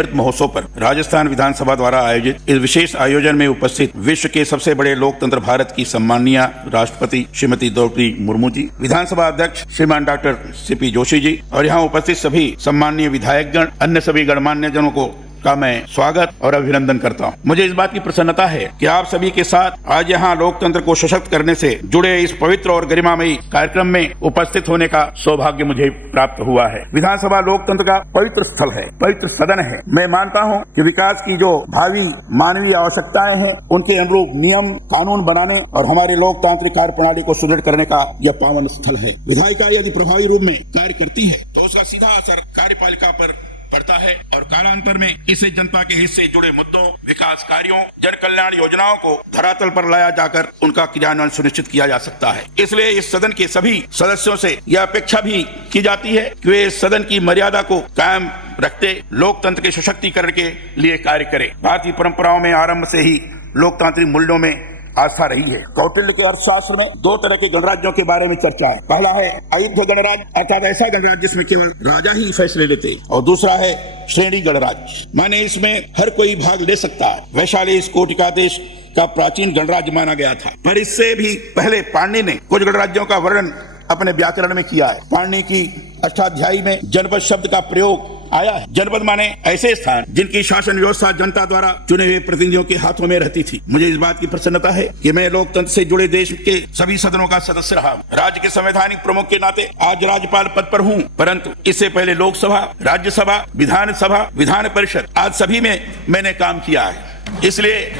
अमृत महोत्सव पर राजस्थान विधानसभा द्वारा आयोजित इस विशेष आयोजन में उपस्थित विश्व के सबसे बड़े लोकतंत्र भारत की सम्माननीय राष्ट्रपति श्रीमती द्रौपदी मुर्मू जी, विधानसभा अध्यक्ष श्रीमान डॉक्टर सीपी जोशी जी और यहाँ उपस्थित सभी सम्माननीय विधायकगण, अन्य सभी गणमान्य जनों को का मैं स्वागत और अभिनंदन करता हूं। मुझे इस बात की प्रसन्नता है कि आप सभी के साथ आज यहाँ लोकतंत्र को सशक्त करने से जुड़े इस पवित्र और गरिमामयी कार्यक्रम में उपस्थित होने का सौभाग्य मुझे प्राप्त हुआ है। विधानसभा लोकतंत्र का पवित्र स्थल है, पवित्र सदन है। मैं मानता हूँ कि विकास की जो भावी मानवीय आवश्यकताएं हैं उनके अनुरूप नियम कानून बनाने और हमारे लोकतांत्रिक कार्य प्रणाली को सुदृढ़ करने का यह पावन स्थल है। विधायिका यदि प्रभावी रूप में कार्य करती है तो उसका सीधा असर कार्यपालिका पर पड़ता है और कालांतर में इससे जनता के हित से जुड़े मुद्दों, विकास कार्यों, जन कल्याण योजनाओं को धरातल पर लाया जाकर उनका क्रियान्वयन सुनिश्चित किया जा सकता है। इसलिए इस सदन के सभी सदस्यों से यह अपेक्षा भी की जाती है कि वे सदन की मर्यादा को कायम रखते लोकतंत्र के सशक्तिकरण के लिए कार्य करें। भारतीय परंपराओं में आरंभ से ही लोकतांत्रिक मूल्यों में आस्था रही है। कौटिल्य के अर्थशास्त्र में दो तरह के गणराज्यों के बारे में चर्चा है। पहला है अयुद्ध गणराज्य, अर्थात ऐसा गणराज्य जिसमें केवल राजा ही फैसले लेते, और दूसरा है श्रेणी गणराज्य, माने इसमें हर कोई भाग ले सकता है। वैशाली इस कोटिका देश का प्राचीन गणराज्य माना गया था, पर इससे भी पहले पाणिनि ने कुछ गणराज्यों का वर्णन अपने व्याकरण में किया है। पाणिनि की अष्टाध्यायी में जनपद शब्द का प्रयोग आया है। जनपद माने ऐसे स्थान जिनकी शासन व्यवस्था जनता द्वारा चुने हुए प्रतिनिधियों के हाथों में रहती थी। मुझे इस बात की प्रसन्नता है कि मैं लोकतंत्र से जुड़े देश के सभी सदनों का सदस्य रहा। राज्य के संवैधानिक प्रमुख के नाते आज राज्यपाल पद पर हूँ, परंतु इससे पहले लोकसभा, राज्यसभा, विधानसभा, विधान परिषद आज सभी में मैंने काम किया है। इसलिए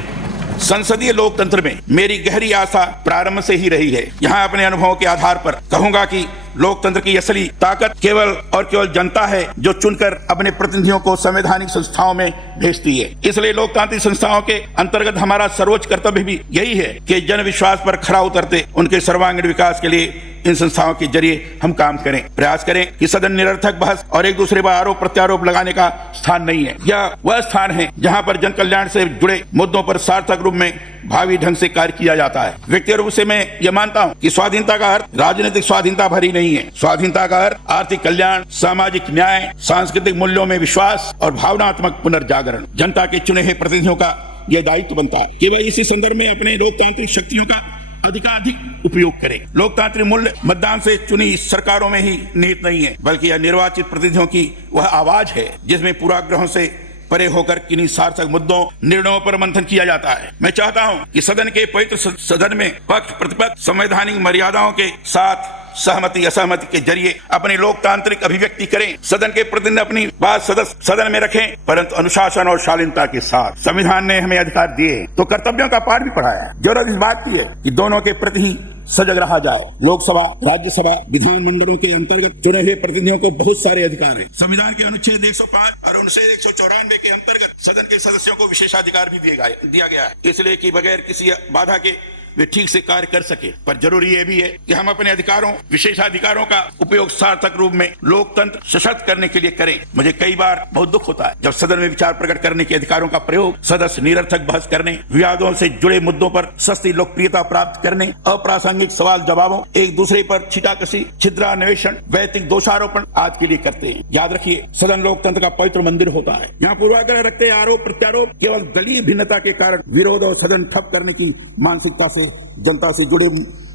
संसदीय लोकतंत्र में मेरी गहरी आस्था प्रारंभ से ही रही है। यहाँ अपने अनुभवों के आधार पर कहूंगा कि लोकतंत्र की असली ताकत केवल और केवल जनता है, जो चुनकर अपने प्रतिनिधियों को संवैधानिक संस्थाओं में भेजती है। इसलिए लोकतांत्रिक संस्थाओं के अंतर्गत हमारा सर्वोच्च कर्तव्य भी यही है कि जन विश्वास पर खरा उतरते उनके सर्वांगीण विकास के लिए इन संस्थाओं के जरिए हम काम करें। प्रयास करें कि सदन निरर्थक बहस और एक दूसरे पर आरोप प्रत्यारोप लगाने का स्थान नहीं है। यह वह स्थान है जहां पर जन कल्याण से जुड़े मुद्दों पर सार्थक रूप में भावी ढंग से कार्य किया जाता है। व्यक्तिगत रूप से मैं यह मानता हूं कि स्वाधीनता का अर्थ राजनीतिक स्वाधीनता भरी नहीं है। स्वाधीनता का अर्थ आर्थिक कल्याण, सामाजिक न्याय, सांस्कृतिक मूल्यों में विश्वास और भावनात्मक पुनर्जागरण। जनता के चुने हुए प्रतिनिधियों का यह दायित्व बनता है कि वह इसी संदर्भ में अपने लोकतांत्रिक शक्तियों का अधिकाधिक उपयोग करें। लोकतांत्रिक मूल्य मतदान से चुनी सरकारों में ही निहित नहीं है, बल्कि यह निर्वाचित प्रतिनिधियों की वह आवाज है जिसमें पूर्वाग्रहों से परे होकर किन्हीं सार्थक मुद्दों, निर्णयों पर मंथन किया जाता है। मैं चाहता हूं कि सदन के पवित्र सदन में पक्ष प्रतिपक्ष संवैधानिक मर्यादाओं के साथ सहमति असहमति के जरिए अपनी लोकतांत्रिक अभिव्यक्ति करें। सदन के प्रतिनिधि अपनी बात सदन में रखें, परंतु अनुशासन और शालीनता के साथ। संविधान ने हमें अधिकार दिए तो कर्तव्यों का पाठ भी पढ़ाया है। जरूरत इस बात की है कि दोनों के प्रति ही सजग रहा जाए। लोकसभा, राज्यसभा, विधानमंडलों के अंतर्गत चुने हुए प्रतिनिधियों को बहुत सारे अधिकार हैं। संविधान के अनुच्छेद 105 और अनुच्छेद 194 के अंतर्गत सदन के सदस्यों को विशेषाधिकार भी दिया गया है, इसलिए कि बगैर किसी बाधा के वे ठीक से कार्य कर सके। पर जरूरी यह भी है कि हम अपने अधिकारों, विशेषाधिकारों का उपयोग सार्थक रूप में लोकतंत्र सशक्त करने के लिए करें। मुझे कई बार बहुत दुख होता है जब सदन में विचार प्रकट करने के अधिकारों का प्रयोग सदस्य निरर्थक बहस करने, विवादों से जुड़े मुद्दों पर सस्ती लोकप्रियता प्राप्त करने, अप्रासंगिक सवाल जवाबों, एक दूसरे पर छिटाकशी, छिद्रान्वेषण, वैयक्तिक दोषारोपण आज के लिए करते हैं। याद रखिए, सदन लोकतंत्र का पवित्र मंदिर होता है। यहाँ पूर्वाग्रह रखते आरोप प्रत्यारोप केवल दलीय भिन्नता के कारण विरोध और सदन ठप करने की मानसिकता से जनता से जुड़े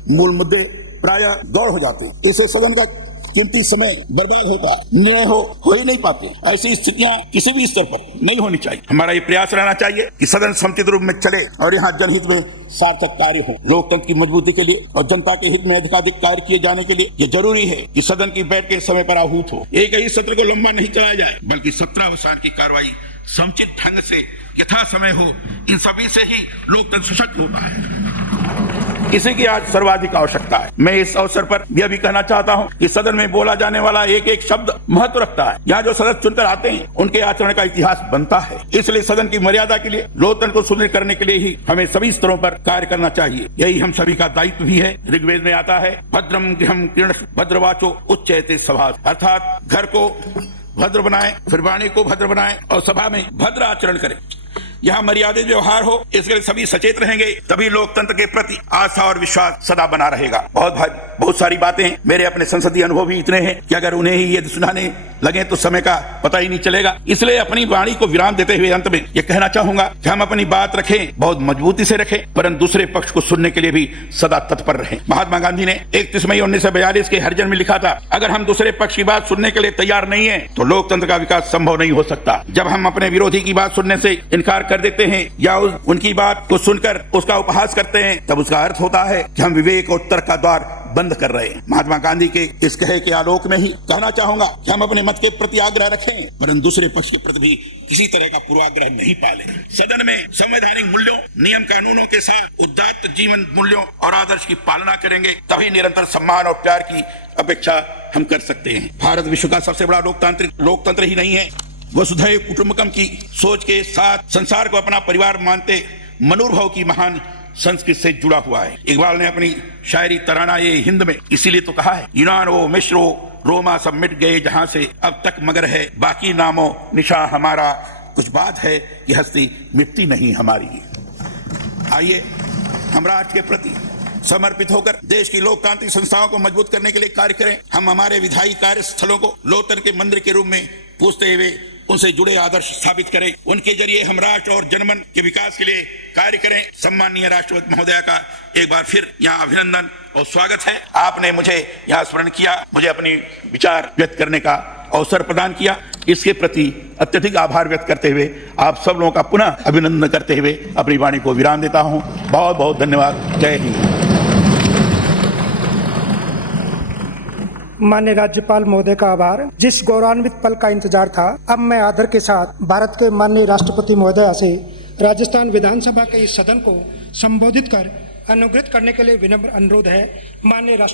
मूल मुद्दे प्रायः दौड़ हो जाते हैं। इससे सदन का कीमती समय बर्बाद होता है, निर्णय हो ही नहीं पाते। ऐसी स्थितियां किसी भी स्तर पर नहीं होनी चाहिए। हमारा ये प्रयास रहना चाहिए कि सदन समुचित रूप में चले और यहाँ जनहित में सार्थक कार्य हो। लोकतंत्र की मजबूती के लिए और जनता के हित में अधिकाधिक कार्य किए जाने के लिए ये जरूरी है कि सदन की बैठ के समय पर आहूत हो। एक ही सत्र को लंबा नहीं चलाया जाए, बल्कि सत्रावसान की कार्रवाई समुचित ढंग से यथा समय हो। इन सभी से ही लोकतंत्र सशक्त होता है। इसी की आज सर्वाधिक आवश्यकता है। मैं इस अवसर पर यह भी कहना चाहता हूं कि सदन में बोला जाने वाला एक एक शब्द महत्व रखता है। यहाँ जो सदस्य चुनकर आते हैं उनके आचरण का इतिहास बनता है। इसलिए सदन की मर्यादा के लिए, लोकतंत्र को सुदृढ़ करने के लिए ही हमें सभी स्तरों पर कार्य करना चाहिए। यही हम सभी का दायित्व भी है। ऋग्वेद में आता है, भद्रम गृहं कृणष्ट भद्रवाचो उच्चैते सभा, अर्थात घर को भद्र बनाए, फिर वाणी को भद्र बनाए और सभा में भद्र आचरण करें। यहाँ मर्यादित व्यवहार हो, इसके लिए सभी सचेत रहेंगे, तभी लोकतंत्र के प्रति आस्था और विश्वास सदा बना रहेगा। बहुत सारी बातें मेरे अपने संसदीय अनुभव भी इतने हैं कि अगर उन्हें ही ये सुनाने लगे तो समय का पता ही नहीं चलेगा। इसलिए अपनी वाणी को विराम देते हुए अंत में ये कहना चाहूंगा कि हम अपनी बात रखें, बहुत मजबूती से रखें, परंतु दूसरे पक्ष को सुनने के लिए भी सदा तत्पर रहें। महात्मा गांधी ने 31 मई 1942 के हरिजन में लिखा था, अगर हम दूसरे पक्ष की बात सुनने के लिए तैयार नहीं है तो लोकतंत्र का विकास संभव नहीं हो सकता। जब हम अपने विरोधी की बात सुनने से इनकार कर देते हैं या उनकी बात को सुनकर उसका उपहास करते हैं, तब उसका अर्थ होता है कि हम विवेक और तर्क का द्वार बंद कर रहे हैं। महात्मा गांधी के इस कहे के आलोक में ही कहना चाहूंगा कि हम अपने मत के प्रति आग्रह रखें, परंतु दूसरे पक्ष के प्रति भी किसी तरह का पूर्वाग्रह नहीं पालें। सदन में संवैधानिक मूल्यों, नियम कानूनों के साथ उदात्त जीवन मूल्यों और आदर्श की पालना करेंगे, तभी निरंतर सम्मान और प्यार की अपेक्षा हम कर सकते हैं। भारत विश्व का सबसे बड़ा लोकतंत्र ही नहीं है, वसुधैव कुटुंबकम की सोच के साथ संसार को अपना परिवार मानते मनोभाव की महान संस्कृत से जुड़ा हुआ है। इकबाल ने अपनी शायरी तराना ये हिंद में इसीलिए तो कहा है, यूनानो मिश्रो रोमा सब मिट गए जहां से, अब तक मगर है बाकी नामो निशा हमारा, कुछ बात है कि हस्ती मिटती नहीं हमारी। आइए हम राष्ट्र के प्रति समर्पित होकर देश की लोकतांत्रिक संस्थाओं को मजबूत करने के लिए कार्य करें। हम हमारे विधायी कार्य स्थलों को लोकतंत्र के मंदिर के रूप में पूजते हुए उनसे जुड़े आदर्श स्थापित करें, उनके जरिए हम राष्ट्र और जनमन के विकास के लिए कार्य करें। सम्माननीय राष्ट्रपति महोदया का एक बार फिर यहाँ अभिनंदन और स्वागत है। आपने मुझे यहाँ स्मरण किया, मुझे अपनी विचार व्यक्त करने का अवसर प्रदान किया, इसके प्रति अत्यधिक आभार व्यक्त करते हुए आप सब लोगों का पुनः अभिनंदन करते हुए अपनी वाणी को विराम देता हूँ। बहुत बहुत धन्यवाद। जय हिंद। माननीय राज्यपाल महोदय का आभार। जिस गौरवान्वित पल का इंतजार था, अब मैं आदर के साथ भारत के माननीय राष्ट्रपति महोदय से राजस्थान विधानसभा के इस सदन को संबोधित कर अनुग्रहित करने के लिए विनम्र अनुरोध है। माननीय राष्ट्रपति